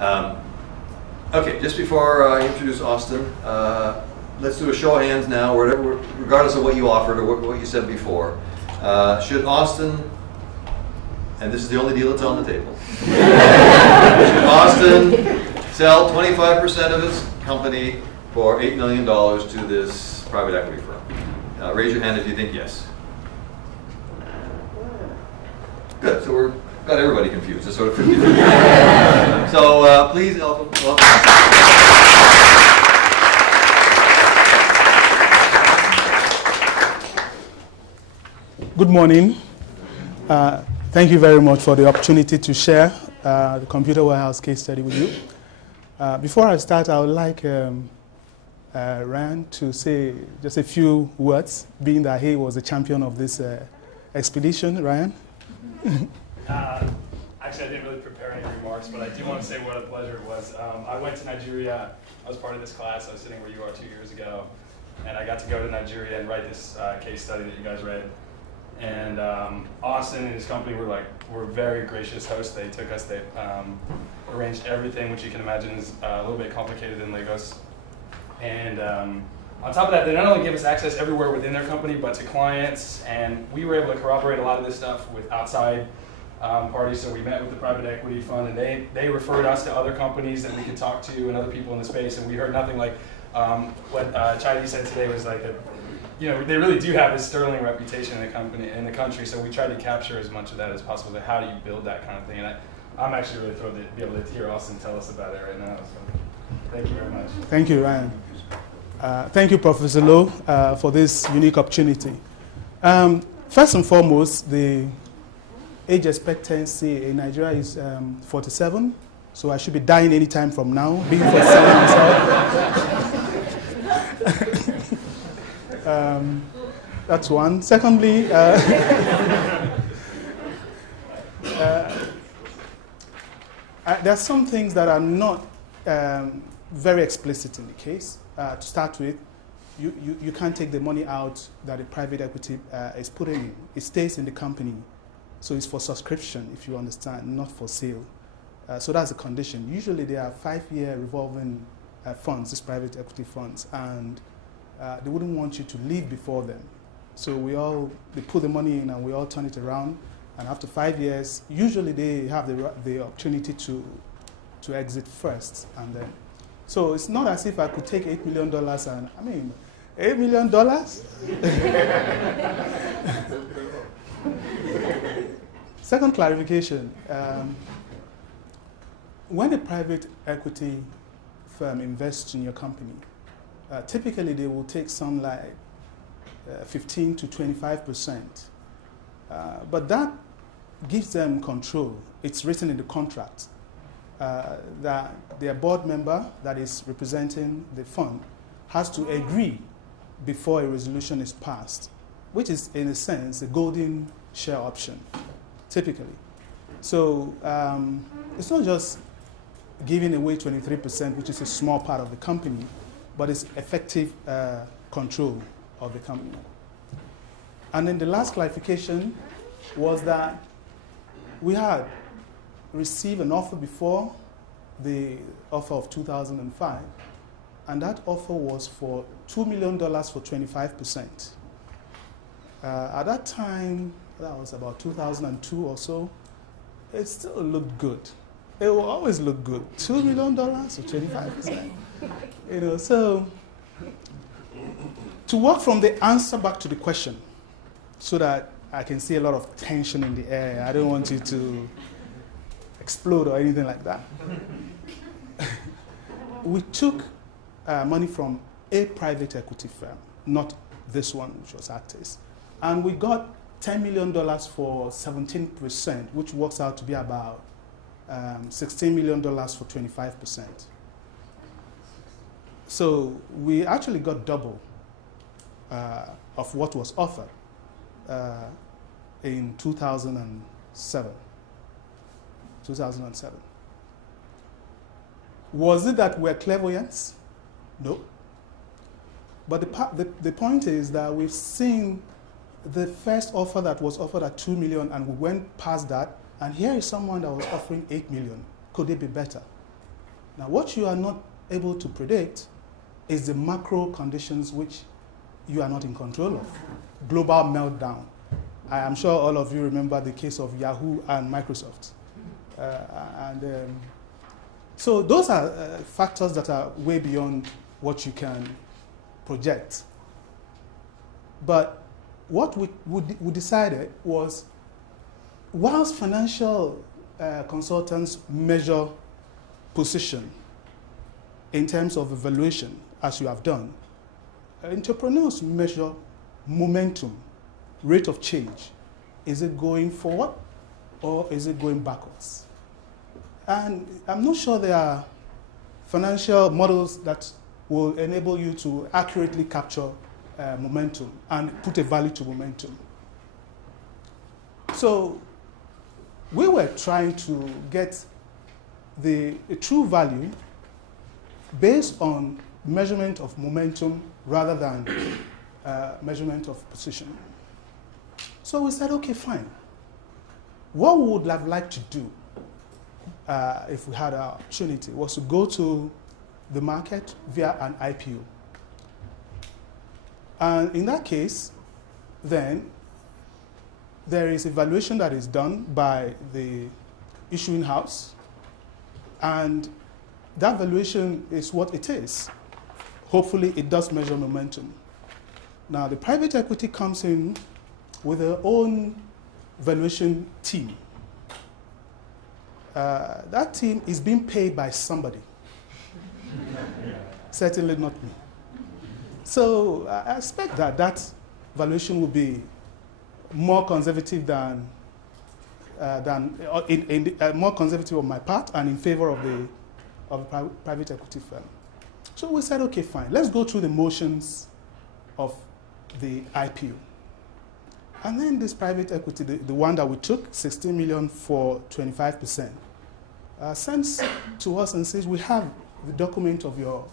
Okay, just before I introduce Austin, let's do a show of hands now, whatever, regardless of what you offered or what you said before. Should Austin, and this is the only deal that's on the table, should Austin sell 25% of his company for $8 million to this private equity firm? Raise your hand if you think yes. Good, so we've got everybody confused. It's sort of 50-50. So please welcome. Good morning. Thank you very much for the opportunity to share the computer warehouse case study with you. Before I start, I would like Ryan to say just a few words, being that he was a champion of this expedition. Ryan? Actually, I didn't really prepare any remarks, but I do want to say what a pleasure it was. I went to Nigeria. I was part of this class. I was sitting where you are 2 years ago, and I got to go to Nigeria and write this case study that you guys read. And Austin and his company were very gracious hosts. They took us. They arranged everything, which you can imagine is a little bit complicated in Lagos. And on top of that, they not only give us access everywhere within their company, but to clients. And we were able to corroborate a lot of this stuff with outside parties. So we met with the private equity fund, and they referred us to other companies that we could talk to and other people in the space. And we heard nothing like what Chidi said today was like they really do have this sterling reputation in the country. So we tried to capture as much of that as possible. So how do you build that kind of thing? And I'm actually really thrilled to be able to hear Austin tell us about it right now. So thank you very much. Thank you, Ryan. Thank you, Professor Lowe, for this unique opportunity. First and foremost, the age expectancy in Nigeria is 47, so I should be dying any time from now, being 47 myself. That's one. Secondly, there are some things that are not very explicit in the case. To start with, you can't take the money out that the private equity is putting in. It stays in the company. So it's for subscription, if you understand, not for sale. So that's the condition. Usually they are 5-year revolving funds, these private equity funds, and they wouldn't want you to leave before them. So they put the money in and we all turn it around. And after 5 years, usually they have the opportunity to exit first. And then, so it's not as if I could take $8 million and, I mean, $8 million? Second clarification, when a private equity firm invests in your company, typically they will take some like 15 to 25%. But that gives them control. It's written in the contract that their board member that is representing the fund has to agree before a resolution is passed, which is, in a sense, a golden share option, typically. So it's not just giving away 23%, which is a small part of the company, but it's effective control of the company. And then the last clarification was that we had received an offer before the offer of 2005, and that offer was for $2 million for 25%. At that time, that was about 2002 or so, it still looked good. It will always look good. $2 million for 25%. So to work from the answer back to the question, so that I can see a lot of tension in the air. I don't want you to explode or anything like that. We took money from a private equity firm, not this one, which was Actis. And we got $10 million for 17%, which works out to be about $16 million for 25%. So we actually got double of what was offered in 2007. Was it that we're clairvoyants? No. But the point is that we've seen the first offer that was offered at $2 million, and we went past that, and here is someone that was offering $8 million. Could it be better? Now, what you are not able to predict is the macro conditions which you are not in control of. Global meltdown. I am sure all of you remember the case of Yahoo and Microsoft. So those are factors that are way beyond what you can project. But what we decided was, whilst financial consultants measure position in terms of evaluation, as you have done, entrepreneurs measure momentum, rate of change. Is it going forward or is it going backwards? And I'm not sure there are financial models that will enable you to accurately capture momentum and put a value to momentum. So we were trying to get the true value based on measurement of momentum rather than measurement of position. So we said, okay, fine. What we would have liked to do if we had an opportunity was to go to the market via an IPO. And in that case, then there is evaluation that is done by the issuing house, and that valuation is what it is. Hopefully, it does measure momentum. Now, the private equity comes in with their own valuation team. That team is being paid by somebody. Certainly not me. So I expect that valuation will be more conservative more conservative on my part and in favor of the private equity firm. So we said, okay, fine, let's go through the motions of the IPO. And then this private equity, the one that we took, 16 million for 25%, sends to us and says, we have the document of your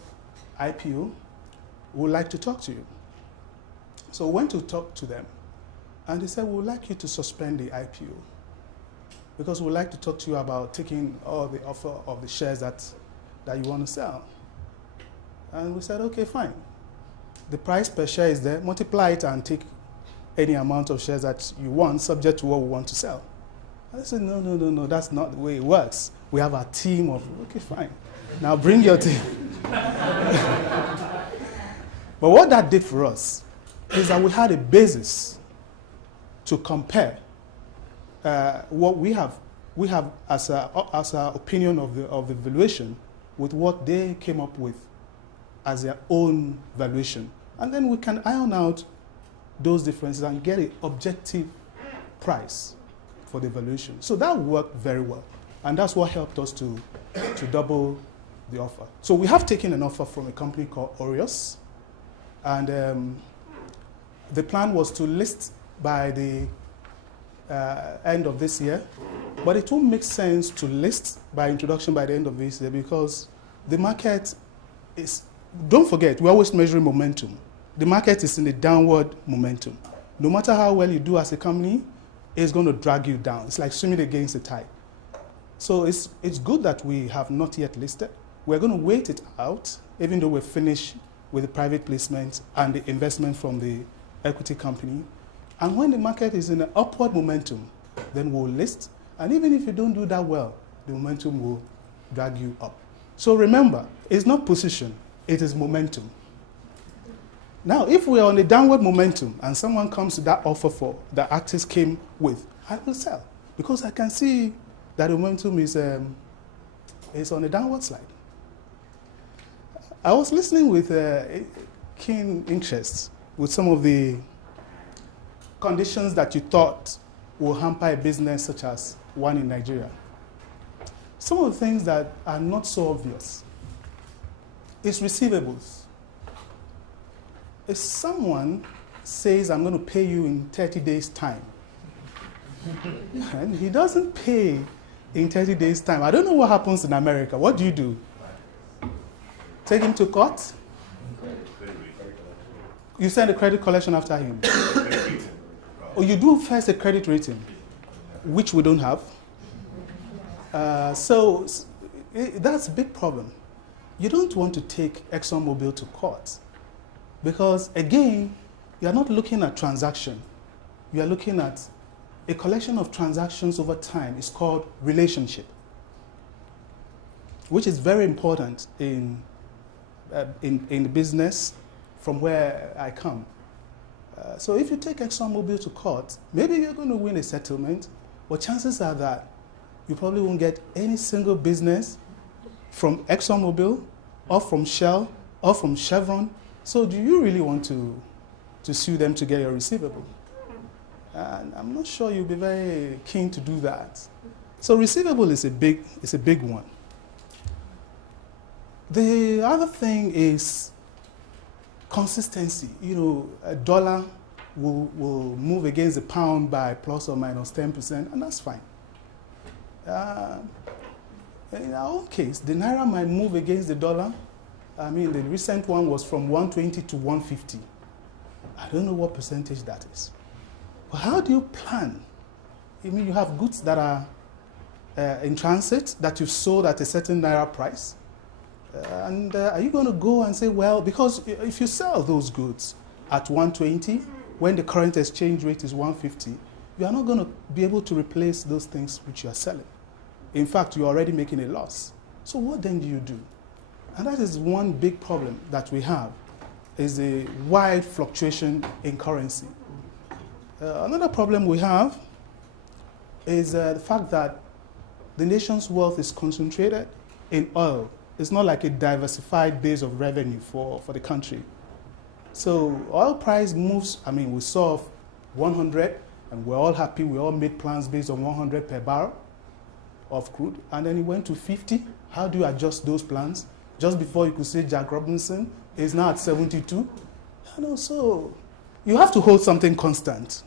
IPO, we would like to talk to you. So we went to talk to them, and they said, we would like you to suspend the IPO because we would like to talk to you about taking all the offer of the shares that you want to sell. And we said, okay, fine. The price per share is there, multiply it and take any amount of shares that you want, subject to what we want to sell. And they said, no, that's not the way it works. We have a team of, okay, fine. Now bring your team. But what that did for us is that we had a basis to compare what we have as our opinion of the valuation with what they came up with as their own valuation. And then we can iron out those differences and get an objective price for the valuation. So that worked very well. And that's what helped us to double the offer. So we have taken an offer from a company called Okere, and the plan was to list by the end of this year, but it won't make sense to list by introduction by the end of this year because the market is, don't forget, we're always measuring momentum. The market is in a downward momentum. No matter how well you do as a company, it's going to drag you down. It's like swimming against the tide. So it's good that we have not yet listed. We're going to wait it out, even though we're finished with the private placement and the investment from the equity company. And when the market is in an upward momentum, then we'll list. And even if you don't do that well, the momentum will drag you up. So remember, it's not position, it is momentum. Now, if we are on a downward momentum and someone comes to that offer for that Actis came with, I will sell because I can see that the momentum is on a downward slide. I was listening with keen interest with some of the conditions that you thought will hamper a business such as one in Nigeria. Some of the things that are not so obvious is receivables. If someone says, I'm going to pay you in 30 days' time, and he doesn't pay in 30 days' time, I don't know what happens in America. What do? Take him to court? You send a credit collection after him. Or you do first a credit rating, which we don't have. So that's a big problem. You don't want to take ExxonMobil to court because, again, you are not looking at transaction. You are looking at a collection of transactions over time. It's called relationship, which is very important in the business from where I come. So if you take ExxonMobil to court, maybe you're going to win a settlement, but chances are that you probably won't get any single business from ExxonMobil or from Shell or from Chevron. So do you really want to sue them to get your receivable? And I'm not sure you'll be very keen to do that. So receivable is a big one. The other thing is consistency. You know, a dollar will move against the pound by plus or minus 10%, and that's fine. In our own case, the naira might move against the dollar. I mean, the recent one was from 120 to 150. I don't know what percentage that is. But how do you plan? I mean, you have goods that are in transit that you've sold at a certain naira price. And are you going to go and say, well, because if you sell those goods at 120, when the current exchange rate is 150, you are not going to be able to replace those things which you are selling. In fact, you're already making a loss. So what then do you do? And that is one big problem that we have, is a wide fluctuation in currency. Another problem we have is the fact that the nation's wealth is concentrated in oil. It's not like a diversified base of revenue for the country. So oil price moves, I mean, we saw 100, and we're all happy. We all made plans based on 100 per barrel of crude, and then it went to 50. How do you adjust those plans? Just before you could say Jack Robinson is now at 72. You know, so you have to hold something constant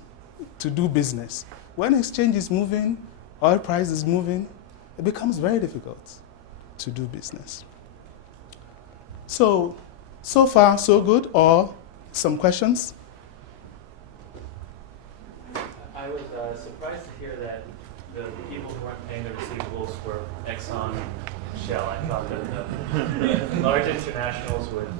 to do business. When exchange is moving, oil price is moving, it becomes very difficult to do business. So far, so good, or some questions? I was surprised to hear that the people who weren't paying their receivables were Exxon and Shell. I thought that the large internationals would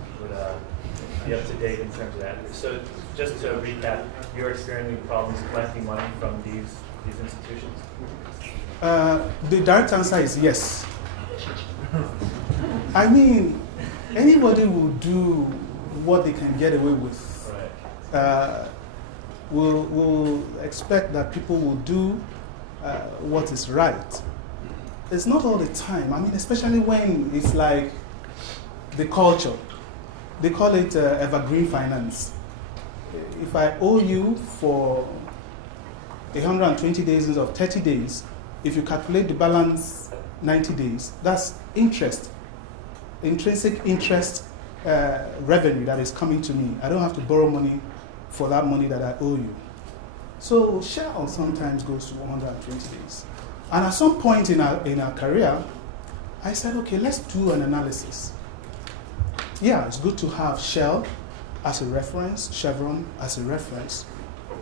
be up to date in terms of that. So just to recap, you're experiencing problems collecting money from these institutions? The direct answer is yes. I mean, anybody will do what they can get away with. Right. We'll expect that people will do what is right. It's not all the time. I mean, especially when it's like the culture. They call it evergreen finance. If I owe you for 120 days instead of 30 days, if you calculate the balance 90 days, that's interest, intrinsic interest revenue that is coming to me. I don't have to borrow money for that money that I owe you. So Shell sometimes goes to 120 days. And at some point in our career, I said, okay, let's do an analysis. Yeah, it's good to have Shell as a reference, Chevron as a reference.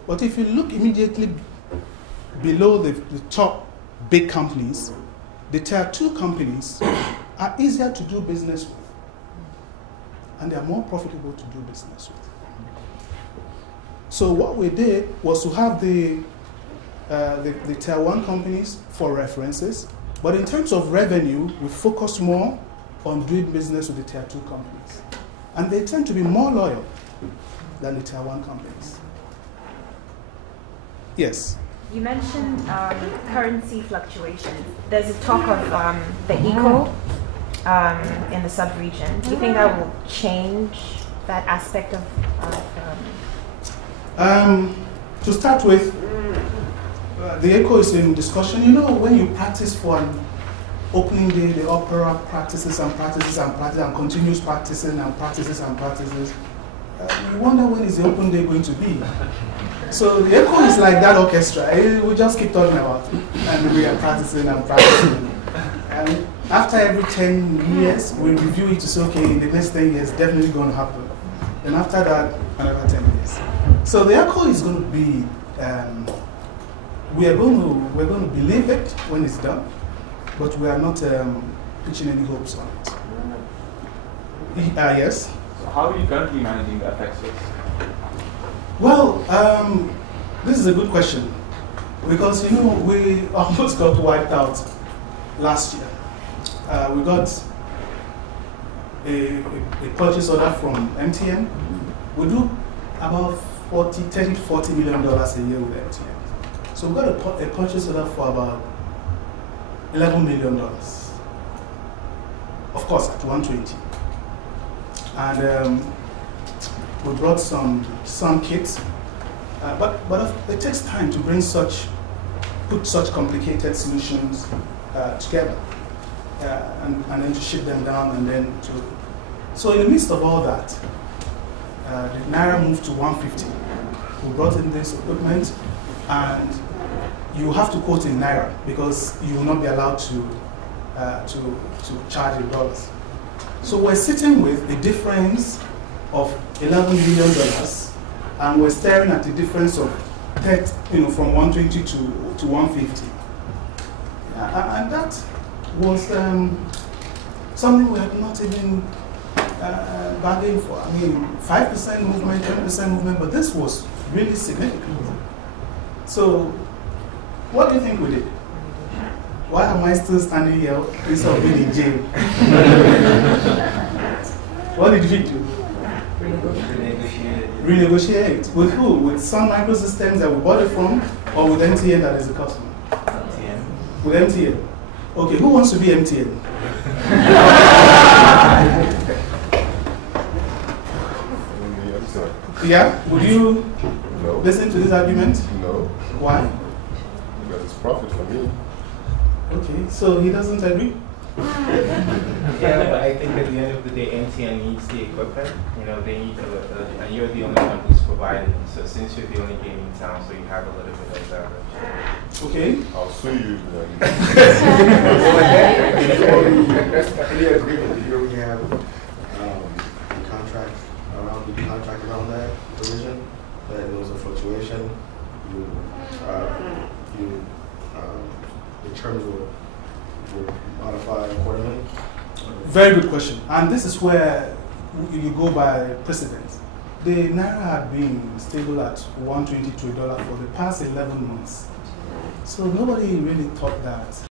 But if you look immediately below the top big companies, the tier 2 companies are easier to do business with. And they are more profitable to do business with. So what we did was to have the tier 1 companies for references, but in terms of revenue, we focus more on doing business with the tier 2 companies. And they tend to be more loyal than the tier 1 companies. Yes? You mentioned currency fluctuations. There's a talk of the eco in the sub-region. Do you think that will change that aspect of to start with, the eco is in discussion. You know, when you practice for an opening day, the opera practices and practices and practices and continues practicing and practices and practices. You wonder when is the open day going to be. So the echo is like that orchestra. We just keep talking about it. And we are practicing and practicing. And after every 10 years, we review it to say, okay, in the next 10 years, definitely going to happen. And after that, another 10 years. So the echo is going to be, we're going to believe it when it's done, but we are not pitching any hopes on it. Yes? So how are you currently managing the FX risk? Well, this is a good question because we almost got wiped out last year. We got a purchase order from MTN. We do about $30 to $40 million a year with MTN. So we got a purchase order for about $11 million. Of course, at 120. And we brought some kits, but it takes time to put such complicated solutions together, and then to ship them down, and then to. So in the midst of all that, the Naira moved to 150. We brought in this equipment, and you have to quote in Naira because you will not be allowed to charge in dollars. So we're sitting with a difference of $11 million, and we're staring at the difference of from 120 to 150. And that was something we had not even bargained for. I mean, 5% movement, 10% movement, but this was really significant. So, what do you think we did? Why am I still standing here instead of being in jail? What did we do? Renegotiate. With who? With Sun Microsystems that we bought it from, or with MTN that is a customer? MTN. With MTN. Okay, who wants to be MTN? Yeah? Would you listen to this argument? No. Why? Because it's profit for me. Okay, so he doesn't agree? Yeah, but I think at the end of the day, MTN needs the equipment. They need to, and you're the only one who's providing. So since you're the only game in town, so you have a little bit of leverage. Okay. I'll sue you. Any agreement here we have a contract around that provision, that there was a fluctuation, the terms will modify accordingly? Very good question. And this is where you go by precedent. The Naira had been stable at 120 to $1 for the past 11 months. So nobody really thought that